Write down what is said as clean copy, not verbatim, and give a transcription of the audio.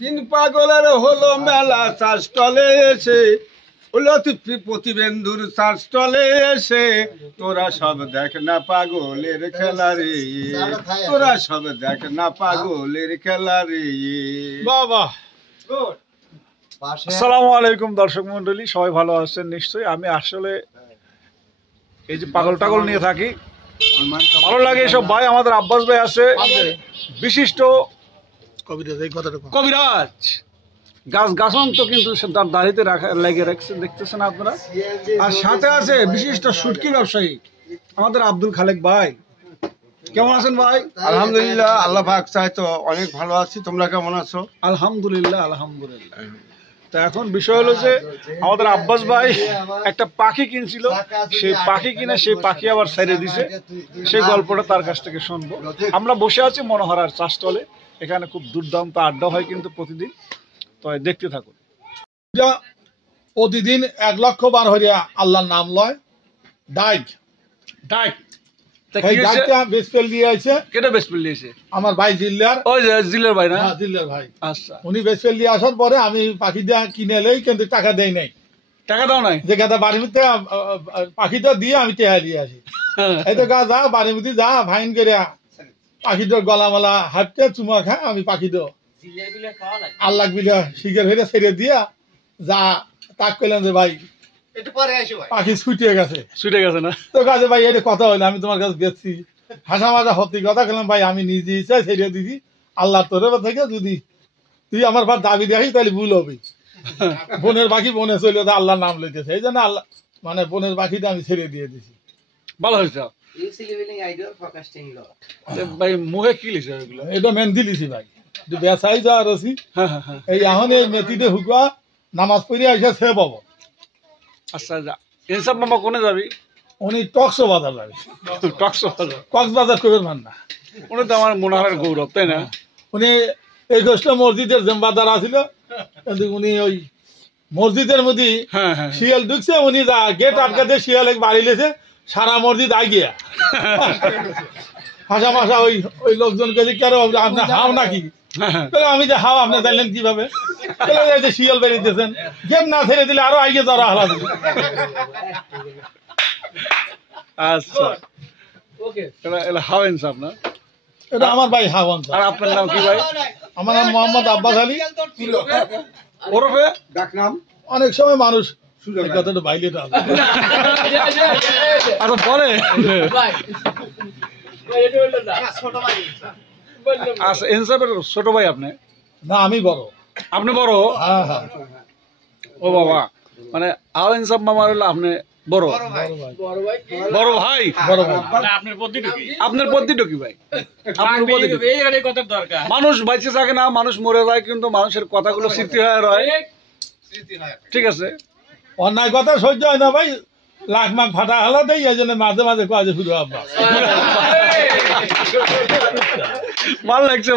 তিন পাগলের হলো মেলা চার স্টলে এসে হলো প্রতিবেন্দুর চার স্টলে এসে তোরা সব দেখ না পাগলের খেলা রে, তোরা সব দেখ না পাগলের খেলা রে। বাবা আসসালামু আলাইকুম দর্শক মন্ডলী, সবাই ভালো আছেন নিশ্চয়ই। আমি আসলে এই যে পাগল টাগল নিয়ে থাকি, ভালো লাগে এসব ভাই। আমাদের আব্বাস ভাই আছে, বিশিষ্ট কবিরাজ, গাছ গাছন্ত কিন্তু তার দাড়িতে লেগে রাখছে, দেখতেছেন আপনারা। আর সাথে আছে বিশিষ্ট শুটকি ব্যবসায়ী আমাদের আব্দুল খালেক ভাই। কেমন আছেন ভাই? আলহামদুলিল্লাহ, আল্লাহ পাক চাই তো অনেক ভালো আছি। তোমরা কেমন আছো? আলহামদুলিল্লাহ আলহামদুলিল্লাহ। তো এখন বিষয় হলো যে আমাদের আব্বাস ভাই একটা পাখি কিনছিল, সেই পাখি কিনে সেই পাখি আবার ছেড়ে দিছে। সেই গল্পটা তার কাছ থেকে শুনবো। আমরা বসে আছি মনোহরার চা স্টলে, এখানে খুব দুর্দান্ত আড্ডা হয় কিন্তু প্রতিদিন। তো দেখতে থাকুন। প্রতিদিন 1 লক্ষ বার হইয়া আল্লাহর নাম লয় ডাইক ডাইক আমার ভাই জিল্লার, জিলের ভাই না? জিল্লার ভাই। আচ্ছা, উনি বেসপেল দিয়ে আসার পরে আমি পাখিটা কিনে এলেই কিন্তু টাকা দেই নাই। টাকা দাও নাই? যে গাদা বাড়ির মধ্যে পাখিটা দিয়ে আমি টেহা দিয়ে আসি। এই তো গা যা বাড়ির মধ্যে যা ফাইন করে পাখিটার গলামালা হাঁটতে চুমা খা, আমি পাখিটা আল্লাহ বিলা শিখে ফেরে ছেড়ে দিয়া যা তাক করলাম যে ভাই পাখি ছুটে গেছে না তো কাজে ভাই এটা কথা হইলো, আমি তোমার কাছে গেছি হাসা মাজা হতি কথা বললাম ভাই আমি নিজে ইচ্ছা ছেড়ে দিছি আল্লাহ তোর থেকে, যদি তুই আমার পর দাবি দেখি তাহলে ভুল হবে। বোনের পাখি বনে চলে আল্লাহর নাম লইতেছে, এই জন্য আল্লাহ মানে বোনের পাখিটা আমি ছেড়ে দিয়ে দিছি। ভালো হয়েছে ভাই। মুখে কি লিখছে? এটা মেহেন্দি লিছি ভাই, বেসাই যা রসি। এই এখন এই মেথিতে হুকা নামাজ পড়ে আসে সে পাবো। আচ্ছা, ইনসাফ মামা কোনে যাবি? উনি টকশো বাজার যাবে। টকশো বাজার? কক্সবাজার করবেন মান না, উনি তো আমার মনোহরের গৌরব, তাই না? উনি এই গোষ্ঠ মসজিদের জেম্বাদার আছিল, কিন্তু উনি ওই মসজিদের মধ্যে শিয়াল ঢুকছে, উনি গেট আটকাতে শিয়াল বাড়ি লেছে, সারা মসজিদ আগিয়া হাসা মাসা ওই ওই লোকজন কে কেন আপনার হাও নাকি? আমি যে হাও আপনি জানলেন কিভাবে? শিয়াল বেরিয়েছেন, গেট না ছেড়ে দিলে আরো আগে যাওয়া হালা। আচ্ছা, হাও ইনসাফ না? এটা আমার ভাই হাও ইনসাফ। আর আপনার নাম কি ভাই? আমার নাম মোহাম্মদ আব্বাস আলী, ওরফে ডাকনাম। অনেক সময় মানুষ কথাটা বাইলে বলে। আচ্ছা, ইনসাফের ছোট ভাই আপনি? না, আমি বড়। আপনি বড়? হ্যাঁ হ্যাঁ। ও বাবা, মানে আও ইনসাফ মামার হলো আপনি বড়? বড় ভাই। আপনার পদ্ধতি কি ভাই? মানুষ বাইচে থাকে না, মানুষ মরে যায়, কিন্তু মানুষের কথাগুলো স্মৃতি হয়ে রয়। ঠিক আছে, অন্যায় কথা সহ্য হয় না ভাই, লাখ মাখ ফাটা হালা দেয়, এই জন্য মাঝে মাঝে কাজে শুরু আব্বা। ভাল লাগছে।